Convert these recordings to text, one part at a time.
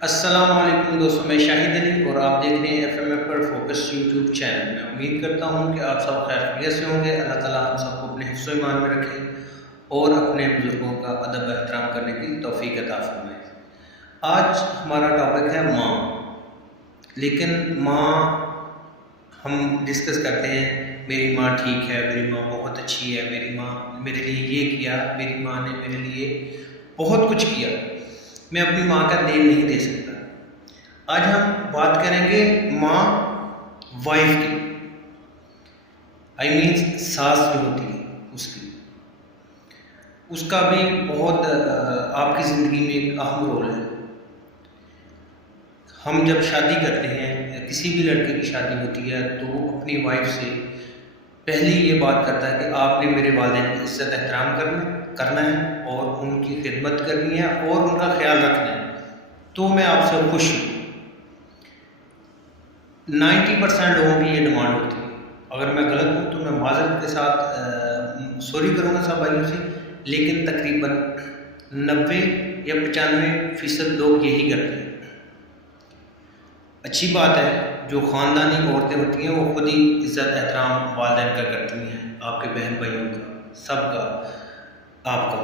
السلام علیکم دوستوں، میں شاہد علی اور آپ دیکھ رہے ہیں ایف ایم ایف پر فوکس یوٹیوب چینل میں۔ امید کرتا ہوں کہ آپ سب خیر خیریت سے ہوں گے۔ اللہ تعالیٰ ہم سب کو اپنے حفظ و ایمان میں رکھے اور اپنے بزرگوں کا ادب و احترام کرنے کی توفیق عطا فرمائے۔ آج ہمارا ٹاپک ہے ماں، لیکن ماں ہم ڈسکس کرتے ہیں میری ماں ٹھیک ہے، میری ماں بہت اچھی ہے، میری ماں میرے لیے یہ کیا، میری ماں نے میرے لیے بہت کچھ کیا، میں اپنی ماں کا نیم نہیں دے سکتا۔ آج ہم بات کریں گے ماں وائف کی، ساس جو ہوتی ہے اس کا بھی بہت آپ کی زندگی میں ایک اہم رول ہے۔ ہم جب شادی کرتے ہیں، کسی بھی لڑکے کی شادی ہوتی ہے تو وہ اپنی وائف سے پہلی یہ بات کرتا ہے کہ آپ نے میرے والدین کی عزت احترام کرنا ہے اور ان کی خدمت کرنی ہے اور ان کا خیال رکھنا ہے، تو میں آپ سے خوش ہوں۔ 90% لوگوں کی یہ ڈیمانڈ ہوتی ہے۔ اگر میں غلط ہوں تو میں معذرت کے ساتھ سوری کروں گا سب بھائیوں سے، لیکن تقریباً 90 یا 95% لوگ یہی کرتے ہیں۔ اچھی بات ہے، جو خاندانی عورتیں ہوتی ہیں وہ خود ہی عزت احترام والدین کا کرتی ہیں، آپ کے بہن بھائیوں کا، سب کا، آپ کا۔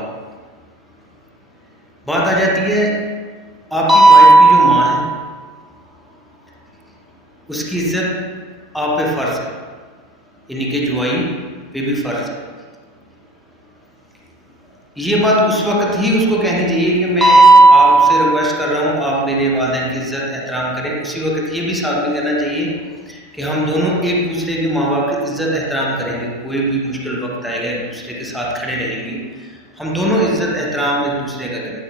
بات آ جاتی ہے آپ کی وائف کی جو ماں ہے، اس کی عزت آپ پہ فرض ہے، یعنی کہ جوائی پہ بھی فرض ہے۔ یہ بات اس وقت ہی اس کو کہنی چاہیے کہ میں آپ سے ریکویسٹ کر رہا ہوں آپ میرے والدین کی عزت احترام کریں۔ اسی وقت یہ بھی ساتھ میں کہنا چاہیے کہ ہم دونوں ایک دوسرے کے ماں باپ کی عزت احترام کریں گے، کوئی بھی مشکل وقت آئے گا ایک دوسرے کے ساتھ کھڑے رہیں گے، ہم دونوں عزت احترام ایک دوسرے کا کریں۔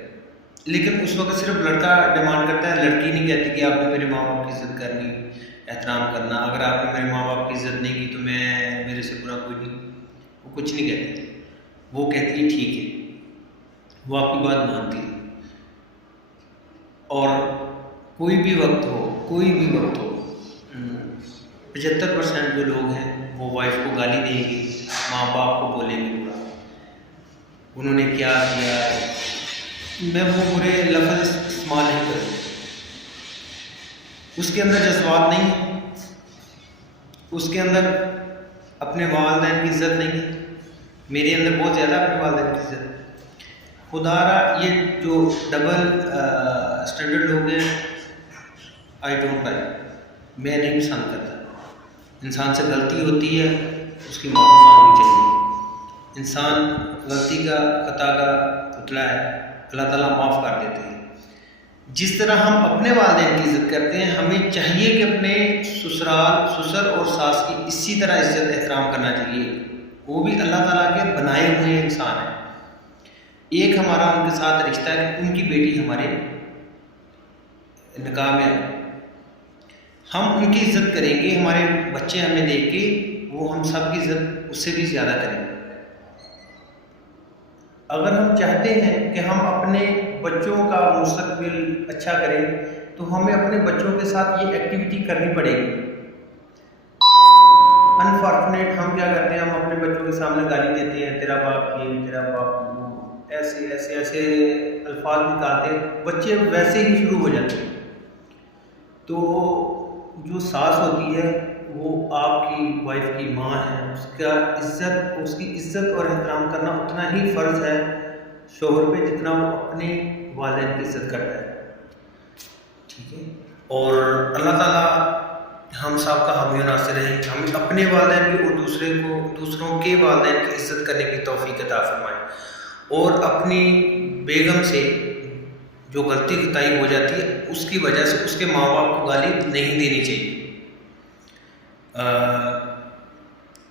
لیکن اس وقت صرف لڑکا ڈیمانڈ کرتا ہے، لڑکی نہیں کہتی کہ آپ نے میرے ماں باپ کی عزت کرنی، احترام کرنا، اگر آپ نے میرے ماں باپ کی عزت نہیں کی تو میرے سے برا کوئی نہیں۔ وہ کچھ نہیں کہتی، وہ کہتی ہے ٹھیک ہے، وہ آپ کی بات مانتی ہے۔ اور کوئی بھی وقت ہو 75% جو لوگ ہیں وہ وائف کو گالی دیں گے، ماں باپ کو بولیں گے برا، انہوں نے کیا کیا۔ میں وہ برے لفظ استعمال نہیں کروں، اس کے اندر جذبات نہیں ہے، اس کے اندر اپنے والدین کی عزت نہیں ہے۔ میرے اندر بہت زیادہ اپنے والدین کی عزت ہے۔ خدا را یہ جو ڈبل اسٹینڈرڈ لوگ ہیں، آئی ڈونٹ لائک، میں نہیں پسند کرتا۔ انسان سے غلطی ہوتی ہے، اس کی معافی مانگنی چاہیے۔ انسان غلطی کا خطا کا پتلا ہے، اللہ تعالیٰ معاف کر دیتے ہیں۔ جس طرح ہم اپنے والدین کی عزت کرتے ہیں، ہمیں چاہیے کہ اپنے سسر اور ساس کی اسی طرح عزت احترام کرنا چاہیے۔ وہ بھی اللہ تعالیٰ کے بنائے ہوئے انسان ہیں۔ ایک ہمارا ان کے ساتھ رشتہ ہے کہ ان کی بیٹی ہمارے نکاح میں ہے، ہم ان کی عزت کریں گے، ہمارے بچے ہمیں دیکھ کے وہ ہم سب کی عزت اس سے بھی زیادہ کریں گے۔ اگر ہم چاہتے ہیں کہ ہم اپنے بچوں کا مستقبل اچھا کریں تو ہمیں اپنے بچوں کے ساتھ یہ ایکٹیویٹی کرنی پڑے گی۔ انفارچونیٹ ہم کیا کرتے ہیں، ہم اپنے بچوں کے سامنے گالی دیتے ہیں، تیرا باپ یہ، تیرا باپ وہ، ایسے الفاظ نکالتے ہیں، بچے ویسے ہی شروع ہو جاتے ہیں۔ تو جو ساس ہوتی ہے وہ آپ کی وائف کی ماں ہے، اس کی عزت اور احترام کرنا اتنا ہی فرض ہے شوہر پہ جتنا وہ اپنے والدین کی عزت کرتا ہے، ٹھیک ہے۔ اور اللہ تعالیٰ ہم سب کا حامی و ناصر رہے، ہم اپنے والدین کی اور دوسروں کے والدین کی عزت کرنے کی توفیق عطا فرمائے، اور اپنی بیگم سے جو غلطی خطائی ہو جاتی ہے اس کی وجہ سے اس کے ماں باپ کو گالی نہیں دینی چاہیے،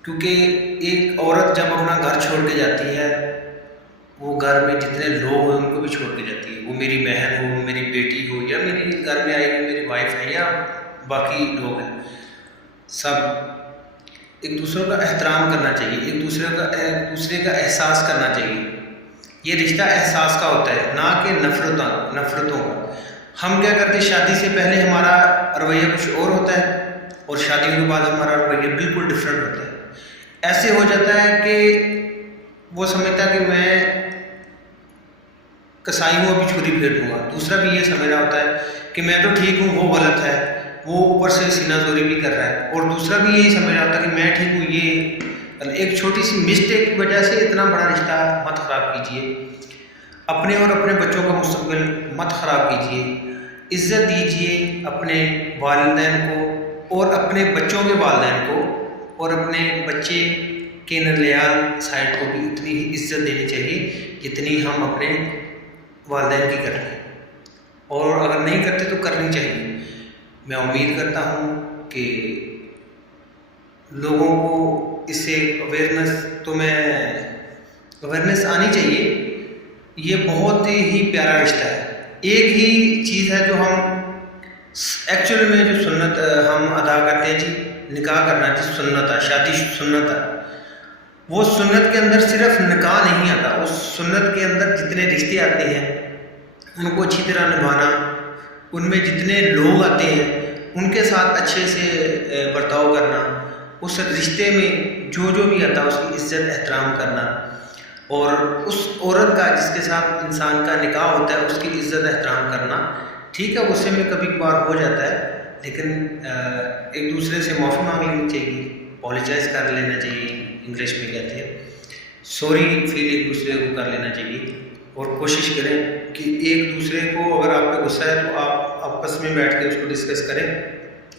کیونکہ ایک عورت جب اپنا گھر چھوڑ کے جاتی ہے، وہ گھر میں جتنے لوگ ہیں ان کو بھی چھوڑ کے جاتی ہے، وہ میری بہن ہو، میری بیٹی ہو، یا میری گھر میں آئی ہوئی میری وائف ہے، یا باقی لوگ ہیں، سب ایک دوسرے کا احترام کرنا چاہیے، ایک دوسرے کا احساس کرنا چاہیے۔ یہ رشتہ احساس کا ہوتا ہے، نہ کہ نفرتوں کا۔ ہم کیا کرتے ہیں، شادی سے پہلے ہمارا رویہ کچھ اور ہوتا ہے اور شادی کے بعد ہمارا رویہ بالکل ڈفرینٹ ہوتا ہے۔ ایسے ہو جاتا ہے کہ وہ سمجھتا کہ میں कसाई हूँ अभी छुरी फेंकूंगा। दूसरा भी ये समझ रहा होता है कि मैं तो ठीक हूँ, वो गलत है, वो ऊपर से सीना जोरी भी कर रहा है। और दूसरा भी यही समझ रहा होता है कि मैं ठीक हूँ, ये एक छोटी सी मिस्टेक की वजह से इतना बड़ा रिश्ता मत ख़राब कीजिए। अपने और अपने बच्चों का मुस्तकबिल मत ख़राब कीजिए। इज़्ज़त दीजिए अपने वालिदैन को और अपने बच्चों के वालिदैन को, और अपने बच्चे के ननिहाल साइड को भी उतनी ही इज़्ज़त देनी चाहिए जितनी हम अपने वालिदैन की करते हैं, और अगर नहीं करते तो करनी चाहिए। मैं उम्मीद करता हूँ कि लोगों को इससे अवेयरनेस आनी चाहिए। ये बहुत ही प्यारा रिश्ता है। एक ही चीज़ है जो हम एक्चुअल में जो सुन्नत हम अदा करते हैं जी, निकाह करना जी सुन्नत है, शादी सुन्नत है। वो सुन्नत के अंदर सिर्फ निकाह नहीं आता, उस सुन्नत के अंदर जितने रिश्ते आते हैं उनको अच्छी तरह निभाना, उनमें जितने लोग आते हैं उनके साथ अच्छे से बर्ताव करना, उस रिश्ते में जो भी आता है उसकी इज़्ज़त एहतराम करना, और उस औरत का जिसके साथ इंसान का निकाह होता है उसकी इज़्ज़त एहतराम करना। ठीक है, उससे में कभी कभार हो जाता है, लेकिन एक दूसरे से माफ़ी मांग लेनी चाहिए, अपॉलोजाइज़ कर लेना चाहिए, इंग्लिश में कहते हैं सॉरी फील एक दूसरे को कर लेना चाहिए। और कोशिश करें कि एक दूसरे को, अगर आप पे गुस्सा है तो आप आपस में बैठ के उसको डिस्कस करें,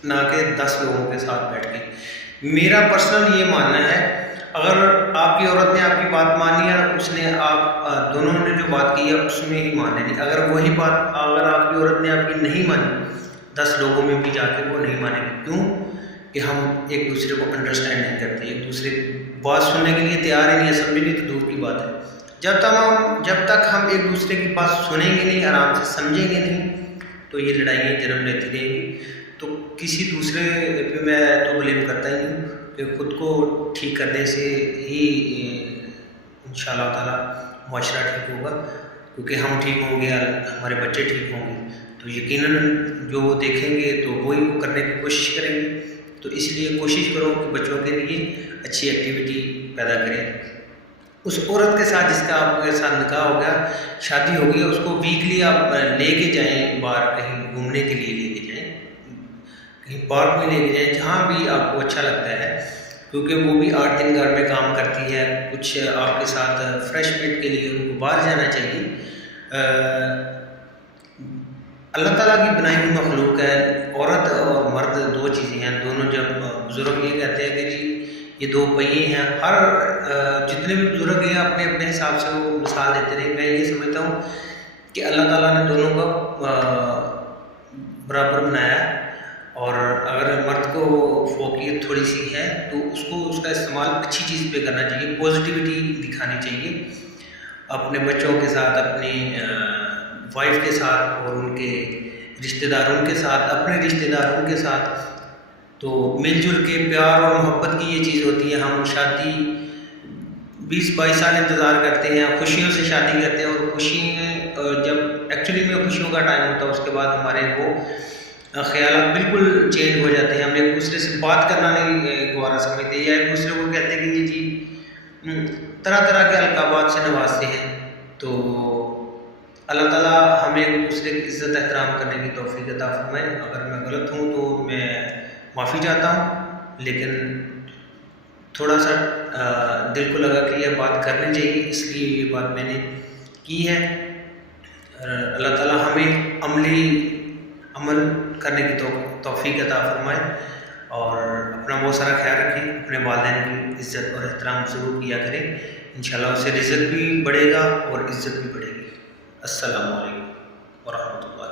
ना कि 10 लोगों के साथ बैठ के। मेरा पर्सनल ये मानना है, अगर आपकी औरत ने आपकी बात मानी है, उसने आप दोनों ने जो बात की है उसमें ही मान लेनी। अगर वही बात अगर आपकी औरत ने आपकी नहीं मानी, 10 लोगों में भी जाके वो नहीं मानेंगे। क्यों? कि हम एक दूसरे को अंडरस्टैंड नहीं करते, एक दूसरे की बात सुनने के लिए तैयार ही नहीं है, समझने तो दूर की बात है। जब तक हम एक दूसरे की बात सुनेंगे नहीं, आराम से समझेंगे नहीं, तो ये लड़ाइयाँ जन्म लेती रहेंगी। तो किसी दूसरे पे मैं तो ब्लेम करता ही नहीं कि खुद को ठीक करने से ही इंशाअल्लाह ताला मुआशरा ठीक होगा, क्योंकि हम ठीक होंगे, हमारे बच्चे ठीक होंगे, तो यकीनन जो वो देखेंगे तो वही वो करने की कोशिश करेंगे। तो इसलिए कोशिश करो कि बच्चों के लिए अच्छी एक्टिविटी पैदा करें। उस औरत के साथ जिसका आपके साथ निकाह हो गया, शादी हो गई, उसको वीकली आप लेके जाएं, बाहर कहीं घूमने के लिए लेके जाएं, कहीं पार्क में लेके जाएं, जहाँ भी आपको अच्छा लगता है, क्योंकि वो भी 8 दिन घर में काम करती है। कुछ आपके साथ फ्रेशमेंट के लिए उनको बाहर जाना चाहिए। अल्लाह ताला की बनाई हुई मखलूक है, औरत और मर्द 2 चीज़ें हैं। दोनों जब बुज़ुर्ग ये कहते हैं कि जी ये 2 पहिए हैं, हर जितने भी बुज़ुर्ग हैं अपने अपने हिसाब से वो मिसाल देते रहे। मैं ये समझता हूँ कि अल्लाह ताला ने दोनों का बराबर बनाया है, और अगर मर्द को फोकियत थोड़ी सी है तो उसको उसका इस्तेमाल अच्छी चीज़ पे करना चाहिए, पॉजिटिविटी दिखानी चाहिए अपने बच्चों के साथ, अपनी वाइफ के साथ, और उनके रिश्तेदारों के साथ, अपने रिश्तेदारों के साथ। तो मिलजुल के प्यार और मोहब्बत की ये चीज़ होती है। हम शादी 20-22 साल इंतज़ार करते हैं, खुशियों से शादी करते हैं, और खुशी में जब एक्चुअली में खुशियों का टाइम होता है उसके बाद हमारे वो ख्यालात बिल्कुल चेंज हो जाते हैं। हम एक दूसरे से बात करना नहीं गवारा समझते, या एक दूसरे को कहते हैं कि ये जी तरह तरह के अलकाबात से नवाजते हैं। तो अल्लाह ताला हमें एक दूसरे की इज़्ज़त एहतराम करने की तौफीक अता फरमाए। अगर मैं गलत हूँ तो मैं माफ़ी चाहता हूँ, लेकिन थोड़ा सा दिल को लगा कि यह बात करनी चाहिए, इसलिए ये बात मैंने की है। अल्लाह ताला हमें अमल करने की तौफीक अता फरमाए, और अपना बहुत सारा ख्याल रखें, अपने वालिदैन की इज़्ज़त और एहतराम ज़रूर किया करें। इंशाअल्लाह उससे रिज़्क़ भी बढ़ेगा और इज़्ज़त भी बढ़ेगी। अस्सलामु अलैकुम व रहमतुल्लाह।